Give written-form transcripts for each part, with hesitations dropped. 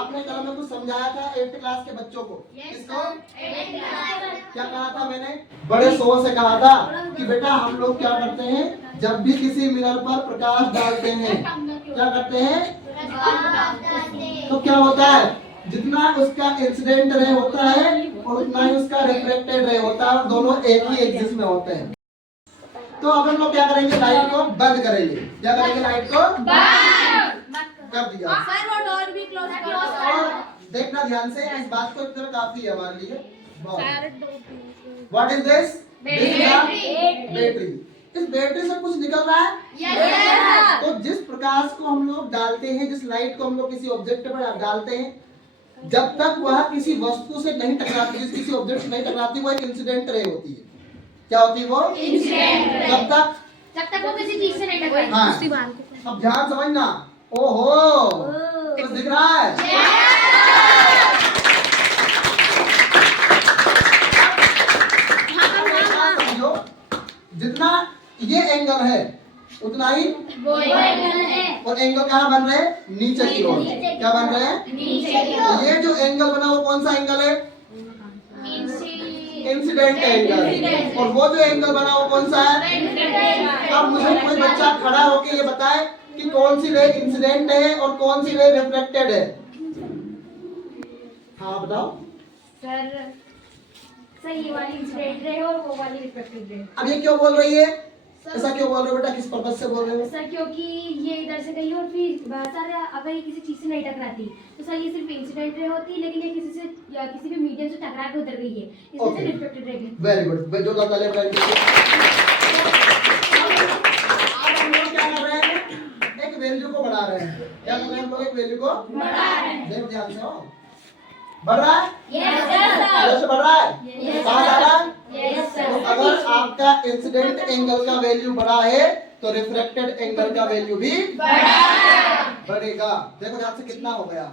आपने कल में कुछ समझाया था 8th क्लास के बच्चों को। किसको? क्या कहा था मैंने? बड़े शोर से कहा था कि बेटा हम लोग क्या करते हैं, जब भी किसी मिरर पर प्रकाश डालते हैं, क्या करते हैं? तो क्या होता है, जितना उसका इंसिडेंट रे होता है और उतना ही उसका रिफ्लेक्टेड रे होता है, और दोनों एक ही एक्सिस में होते हैं। तो अब हम लोग क्या करेंगे, लाइट को बंद करेंगे। क्या करेंगे? लाइट को बंद कर दिया। और देखना ध्यान से, इस बात को इतना काफी है हमारे लिए। What is this? बैटरी। इस बैटरी से कुछ निकल रहा है? yes, तो जिस प्रकाश को हम लोग डालते हैं, जिस लाइट को हम लोग किसी ऑब्जेक्ट पर डालते हैं, जब तक वह किसी वस्तु से नहीं टकराती, किसी ऑब्जेक्ट से नहीं टकराती, वो एक इंसिडेंट रे होती है। क्या होती है वो? इंसिडेंट। जब तक वो किसी चीज से नहीं टकराती। हाँ। अब ध्यान समझना। ओहो, कुछ दिख रहा है? समझो, जितना ये एंगल है उतना ही वो एंगल है। और एंगल कहाँ बन रहे हैं? नीचे की ओर। क्या बन रहे हैं? नीचे की ओर। ये जो एंगल बना वो कौन सा एंगल है? Incident angle. और वो जो एंगल बना वो कौन सा है? अब मुझे कोई बच्चा खड़ा होकर ये बताए कि कौन सी रे इंसिडेंट है और कौन सी रे रिफ्लेक्टेड है। हाँ बताओ सर। ये वाली इंसिडेंट रे और वो वाली रिफ्लेक्टेड रे। अब ये क्यों बोल रही है? ऐसा क्यों बोल रहे हो बेटा? किस पर्पस से बोल रहे हो? सर क्योंकि ये इधर से गई और फिर सर अगर ये किसी चीज से नहीं टकराती तो सर ये सिर्फ इंसिडेंट रे होती है, लेकिन ये किसी से या किसी भी मीडियम से टकरा के उधर गई है, इसलिए से रिफ्लेक्टेड रे है। Very good. जो लगा ले फ्रेंड। अब हम लोग क्या कर रहे हैं? एक वैल्यू को बढ़ा रहे हैं। क्या कर रहे हैं हम लोग? एक वैल्यू को बढ़ा रहे हैं। देखो ध्यान से। हो बढ़ रहा है? Yes sir. कैसे बढ़ रहा है? कहाँ जा रहा है? Yes sir. तो अगर आपका इंसिडेंट एंगल का वैल्यू बड़ा है तो रिफ्लेक्टेड एंगल का वैल्यू भी बढ़ेगा। देखो ध्यान से कितना हो गया।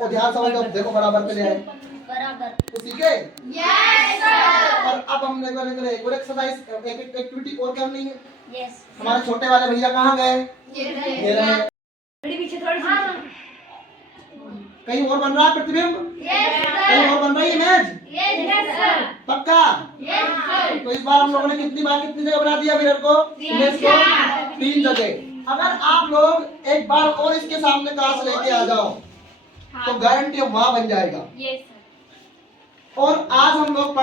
और ध्यान समझो, देखो बराबर पे ले आए। बराबर। तो ठीक है? Yes sir. और अब हम एक और एक्सरसाइज, एक एक्टिविटी और करनी है। यस। हमारे छोटे वाले भैया कहाँ गए? ये रहे। पीछे थोड़ी कहीं और बन रहा है प्रतिबिंब? Yes sir. कहीं और बन रही है इमेज? Yes sir. पक्का? Yes sir. तो इस बार हम लोगों ने कितनी जगह बना दिया मिरर को? इमेज को 3 जगह। अगर आप लोग एक बार और इसके सामने कांच लेके आ जाओ तो गारंटी वहां बन जाएगा। Yes sir. और आज हम लोग